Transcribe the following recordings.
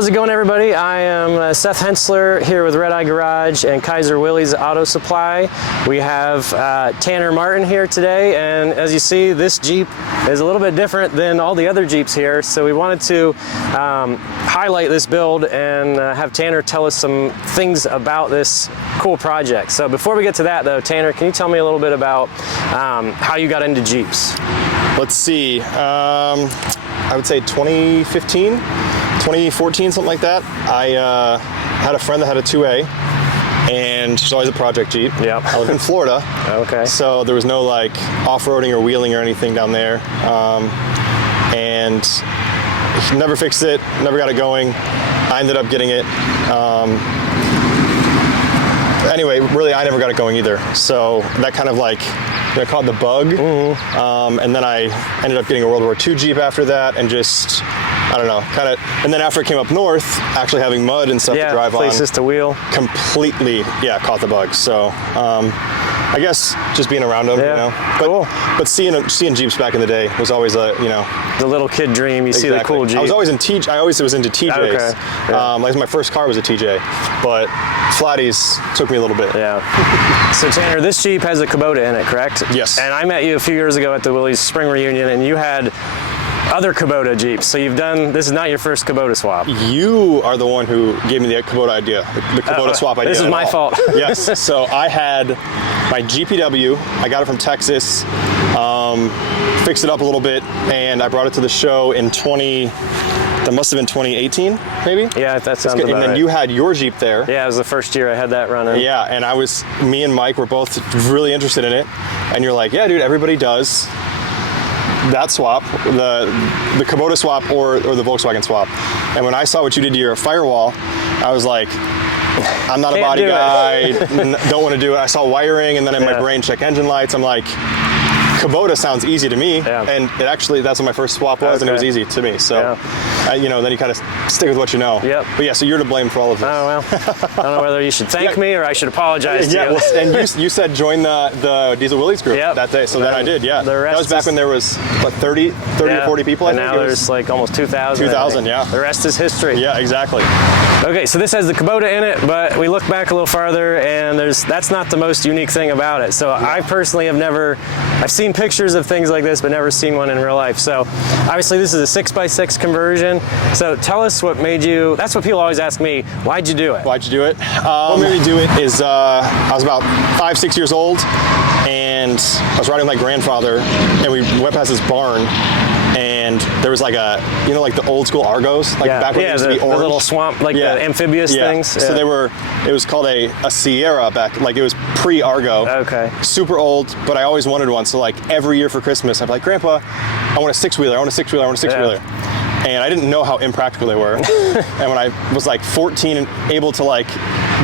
How's it going, everybody? I am Seth Hensler here with Red Eye Garage and Kaiser Willys Auto Supply. We have Tanner Martin here today, and as you see, this Jeep is a little bit different than all the other Jeeps here, so we wanted to highlight this build and have Tanner tell us some things about this cool project. So before we get to that though, Tanner, can you tell me a little bit about how you got into Jeeps? Let's see, I would say 2015, 2014, something like that. I had a friend that had a 2A, and she's always a project Jeep. Yep. I live in Florida. Okay. So there was no like off-roading or wheeling or anything down there. And never fixed it, never got it going. I ended up getting it. Anyway, really, I never got it going either. So that kind of like, I caught the bug. Mm-hmm. And then I ended up getting a World War II Jeep after that, and just, I don't know, kind of, and then after I came up north, actually having mud and stuff to drive on. Places to wheel. Completely, caught the bug. So, I guess just being around them, you know. But, cool. But seeing Jeeps back in the day was always a, you know. The little kid dream, you see the cool Jeep. I was always in TJ, I always was into TJs. Okay. Yeah. Like my first car was a TJ, but Flatties took me a little bit. Yeah. So Tanner, this Jeep has a Kubota in it, correct? Yes. And I met you a few years ago at the Willys Spring Reunion, and you had other Kubota Jeeps. So you've done, this is not your first Kubota swap. You are the one who gave me the Kubota idea, the Kubota swap idea. This is my fault. Yes. So I had my GPW, I got it from Texas, fixed it up a little bit, and I brought it to the show in that must have been 2018, maybe? Yeah, that sounds about right. And then you had your Jeep there. Yeah, it was the first year I had that running. Yeah, and me and Mike were both really interested in it, and you're like, yeah, dude, everybody does that swap, the Kubota swap or the Volkswagen swap. And when I saw what you did to your firewall, I was like, I'm not a body guy, don't want to do it. I saw wiring, and then in my brain, check engine lights. I'm like, Kubota sounds easy to me, and it actually, that's what my first swap was, and it was easy to me. So, you know, then you kind of stick with what you know. Yep. But yeah, so you're to blame for all of this. Oh, well, I don't know whether you should thank me or I should apologize to you. Well, and you said join the Diesel Willys group that day, so then I did, The rest that was back when there was, what, 30 or 40 people, I think? And now there's like almost 2,000. 2,000, yeah. The rest is history. Yeah, exactly. Okay, so this has the Kubota in it, but we look back a little farther, and that's not the most unique thing about it. So I personally have I've seen pictures of things like this, but never seen one in real life. So obviously this is a 6x6 conversion. So tell us what made you, that's what people always ask me, why'd you do it? Why'd you do it? What made me do it is I was about 5-6 years old, and I was riding with my grandfather, and we went past this barn, and there was like like the old school Argos, like back when it used to be orange. The little swamp, like the amphibious things. So it was called a Sierra back, like it was pre-Argo. Okay. Super old, but I always wanted one. So like every year for Christmas, I'd be like, Grandpa, I want a six-wheeler, I want a six-wheeler, I want a six-wheeler. And I didn't know how impractical they were. And when I was like 14 and able to like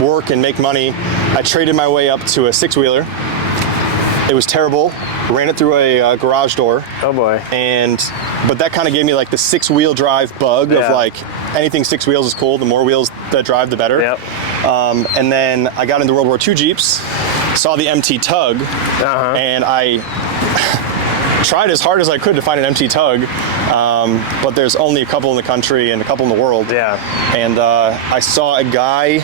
work and make money, I traded my way up to a six-wheeler. It was terrible. Ran it through a garage door. Oh boy. But that kind of gave me like the six-wheel drive bug of like anything six wheels is cool. The more wheels that drive, the better. Yep. And then I got into World War II Jeeps, saw the MT Tug, and I tried as hard as I could to find an MT Tug, but there's only a couple in the country and a couple in the world. Yeah. And I saw a guy,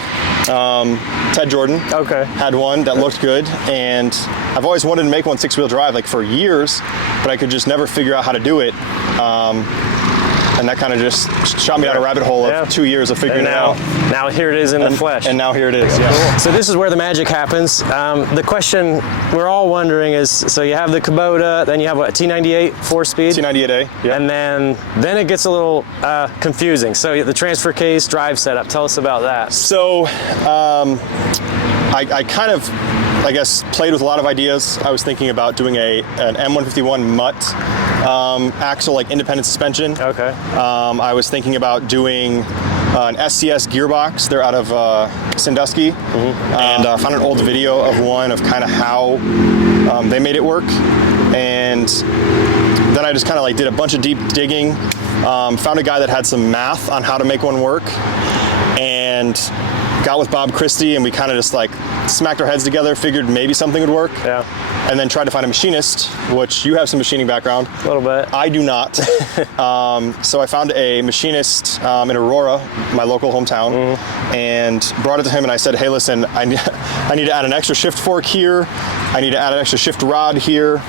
Ted Jordan, had one that looked good, and I've always wanted to make one six-wheel drive like for years, but I could just never figure out how to do it. And that kind of just shot me down a rabbit hole of 2 years of figuring it out. Now here it is in the flesh. And now here it is, Cool. So this is where the magic happens. The question we're all wondering is, so you have the Kubota, then you have what, a T98 4-speed? T98A, yeah. And then it gets a little confusing. So the transfer case, drive setup, tell us about that. So I kind of, I guess, played with a lot of ideas. I was thinking about doing an M151 Mutt axle, like independent suspension. Okay. I was thinking about doing an SCS gearbox. They're out of Sandusky, and found an old video of one of kind of how they made it work. And then I just kind of like did a bunch of deep digging, found a guy that had some math on how to make one work, and got with Bob Christie, and we kind of just like smacked our heads together, figured maybe something would work. Yeah. and then tried to find a machinist, which you have some machining background. A little bit. I do not. So I found a machinist in Aurora, my local hometown, and brought it to him, and I said, hey, listen, I need to add an extra shift fork here. I need to add an extra shift rod here.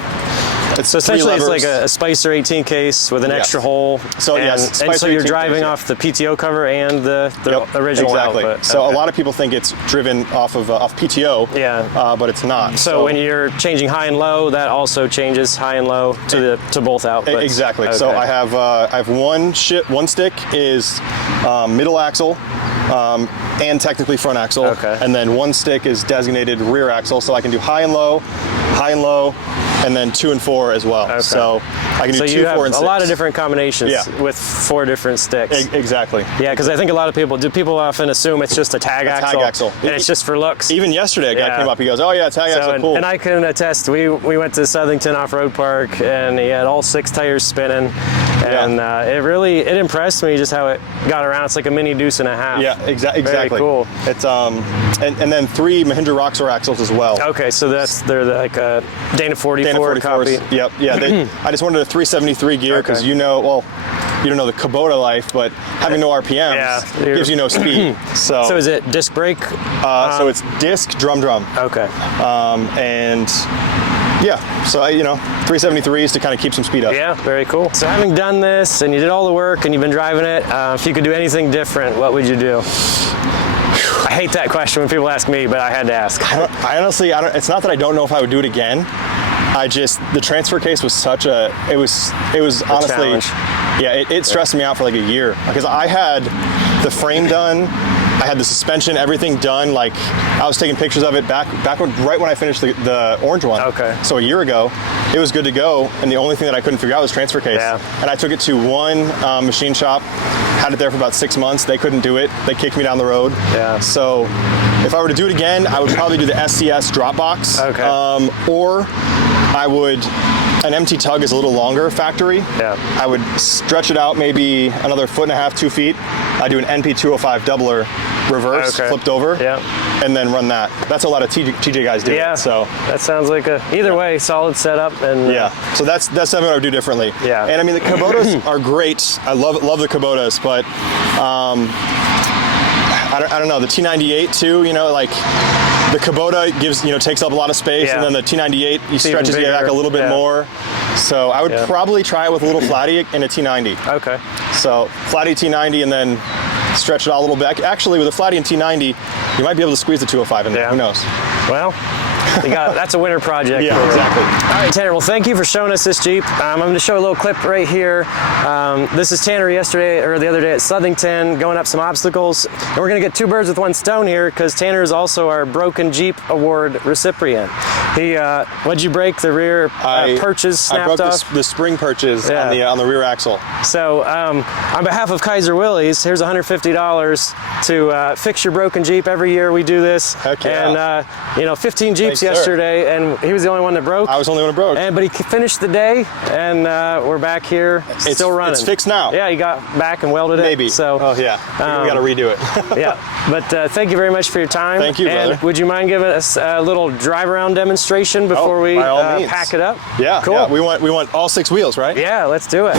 So essentially it's like a Spicer 18 case with an extra hole. So and, yes, and so you're driving case, off the PTO cover and the original output. So a lot of people think it's driven off of PTO, but it's not. So when you're changing high and low, that also changes high and low to both outputs. Exactly. Okay. So I have one stick is middle axle. And technically front axle, and then one stick is designated rear axle, so I can do high and low, and then 2 and 4 as well. Okay. So I can do 2, 4, and 6. A lot of different combinations with 4 different sticks. Exactly. Yeah, because I think a lot of people often assume it's just a tag axle, and it's just for looks. Even yesterday, a guy came up, he goes, "Oh yeah, tag axle, cool." And I can attest. We went to Southington Off-Road Park, and he had all 6 tires spinning. And it impressed me just how it got around. It's like a mini deuce and a half. Yeah, exactly. Very cool. It's and then 3 Mahindra Roxor axles as well. Okay, so they're like a Dana 44 copy. Yep. Yeah. I just wanted a 373 gear because you don't know the Kubota life, but having no RPMs gives you no speed. So is it disc brake? So it's disc, drum. Okay. And yeah, so 373s to kind of keep some speed up. Yeah, very cool. So having done this and you did all the work and you've been driving it, if you could do anything different, what would you do? I hate that question when people ask me, but I had to ask. I honestly, it's not that I don't know if I would do it again. The transfer case was it was honestly, it stressed me out for like a year because I had the frame done, I had the suspension, everything done. Like I was taking pictures of it right when I finished the orange one. Okay. So a year ago, it was good to go, and the only thing that I couldn't figure out was transfer case. Yeah. And I took it to one machine shop, had it there for about 6 months. They couldn't do it. They kicked me down the road. Yeah. So if I were to do it again, I would probably do the SCS drop box. Okay. Or I would. An MT tug is a little longer factory. Yeah. I would stretch it out maybe another 1.5 feet, 2 feet. I do an NP 205 doubler reverse, flipped over, and then run that. That's a lot of TJ guys do. Yeah. So that sounds like either way solid setup and So that's something I would do differently. Yeah. And I mean the Kubotas are great. I love the Kubotas, but I don't know, the T98 too. The Kubota takes up a lot of space, and then the T98 stretches you back a little bit more. So I would probably try it with a little flatty and a T90. Okay. So flatty T90 and then stretch it out a little bit. Actually, with a flatty and T90, you might be able to squeeze the 205 in there. Who knows? Well, that's a winter project. Yeah, exactly. All right, Tanner, well, thank you for showing us this Jeep. I'm going to show a little clip right here. This is Tanner the other day at Southington, going up some obstacles. And we're going to get 2 birds with 1 stone here because Tanner is also our Broken Jeep Award recipient. What'd you break? The rear perches snapped off? I broke the spring perches on the rear axle. So on behalf of Kaiser Willys, here's $150 to fix your broken Jeep. Every year we do this. Heck yeah. And 15 Jeeps yesterday, and he was the only one that broke. I was the only one that broke. But he finished the day, and we're back here still running. It's fixed now. Yeah, he got back and welded it. Maybe. So, we got to redo it. Yeah, but thank you very much for your time. Thank you, brother. And would you mind giving us a little drive around demonstration before we by all means. pack it up? Yeah, cool. Yeah, we want all 6 wheels, right? Yeah, let's do it.